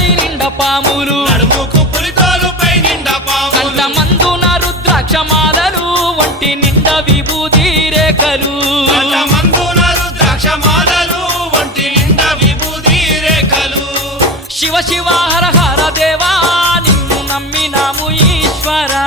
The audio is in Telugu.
పై నిండా పాములు నడుముకు పులితోలు పై నిండా పాములు కంట మందున రుద్రాక్షమాలలు ఒంటి నిండా విభూతి రేఖలు కంట మందున రుద్రాక్షమాలలు ఒంటి నిండా విభూతి రేఖలు శివ శివ హర హర దేవా నిన్ను నమ్మినాము ఈశ్వరా